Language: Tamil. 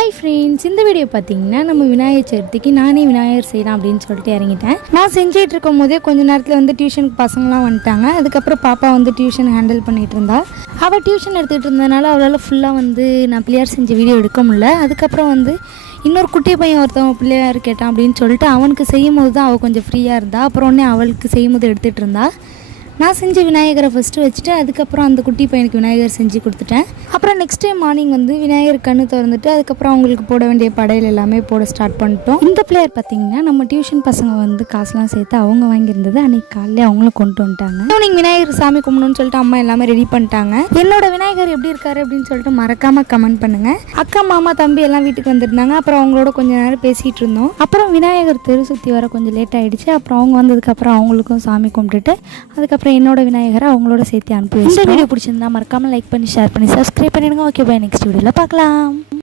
ஹாய் ஃப்ரெண்ட்ஸ், இந்த வீடியோ பார்த்தீங்கன்னா நம்ம விநாயகர் சதுர்த்திக்கு நானே விநாயகர் செய்யலாம் அப்படின்னு சொல்லிட்டு இறங்கிட்டேன். நான் செஞ்சிட்டு இருக்கும் போதே கொஞ்சம் நேரத்தில் வந்து டியூஷனுக்கு பசங்களாம் வந்துட்டாங்க. அதுக்கப்புறம் பாப்பா வந்து டியூஷன் ஹேண்டில் பண்ணிகிட்டு இருந்தா. அவள் டியூஷன் எடுத்துகிட்டு இருந்ததுனால அவளால் ஃபுல்லாக வந்து நான் பிள்ளையார் செஞ்ச வீடியோ எடுக்க முடியல. அதுக்கப்புறம் வந்து இன்னொரு குட்டி பையன் ஒருத்தவன் பிள்ளையார் கேட்டான் அப்படின்னு சொல்லிட்டு அவனுக்கு செய்யும் போது தான் அவள் கொஞ்சம் ஃப்ரீயாக இருந்தாள். அப்புறம் உடனே அவளுக்கு செய்யும் போது எடுத்துகிட்டு இருந்தா. நான் செஞ்ச விநாயகரை ஃபஸ்ட்டு வச்சுட்டு அதுக்கப்புறம் அந்த குட்டி பையனுக்கு விநாயகர் செஞ்சு கொடுத்துட்டேன். அப்புறம் நெக்ஸ்ட் டைம் மார்னிங் வந்து விநாயகர் கண்ணு திறந்துட்டு அதுக்கப்புறம் அவங்களுக்கு போட வேண்டிய படையல் எல்லாமே போட ஸ்டார்ட் பண்ணிட்டோம். இந்த பிளேயர் பார்த்தீங்கன்னா நம்ம டியூஷன் பசங்க வந்து காசுலாம் சேர்த்து அவங்க வாங்கியிருந்தது அன்றைக்கி காலையில் அவங்களும் கொண்டு வந்துட்டாங்க. ஈவினிங் விநாயகர் சாமி கும்பிடணும்னு சொல்லிட்டு அம்மா எல்லாமே ரெடி பண்ணிட்டாங்க. என்னோட விநாயகர் எப்படி இருக்காரு அப்படின்னு சொல்லிட்டு மறக்காமல் கமெண்ட் பண்ணுங்கள். அக்கா மாமா தம்பி எல்லாம் வீட்டுக்கு வந்துருந்தாங்க. அப்புறம் அவங்களோட கொஞ்சம் நேரம் பேசிகிட்டு இருந்தோம். அப்புறம் விநாயகர் தெரு சுற்றி வர கொஞ்சம் லேட் ஆகிடுச்சு. அப்புறம் அவங்க வந்ததுக்கப்புறம் அவங்களுக்கும் சாமி கும்பிட்டுட்டு அதுக்கப்புறம் என்னோட விநாயகரை அவங்களோட சேர்த்து அனுப்பி. இந்த வீடியோ பிடிச்சிருந்தா மறக்காமல் லைக் பண்ணி ஷேர் பண்ணி சப்ஸ்கிரைப் பண்ணிடுங்க. Okay, by. நெக்ஸ்ட் வீடியோவில் பார்க்கலாம்.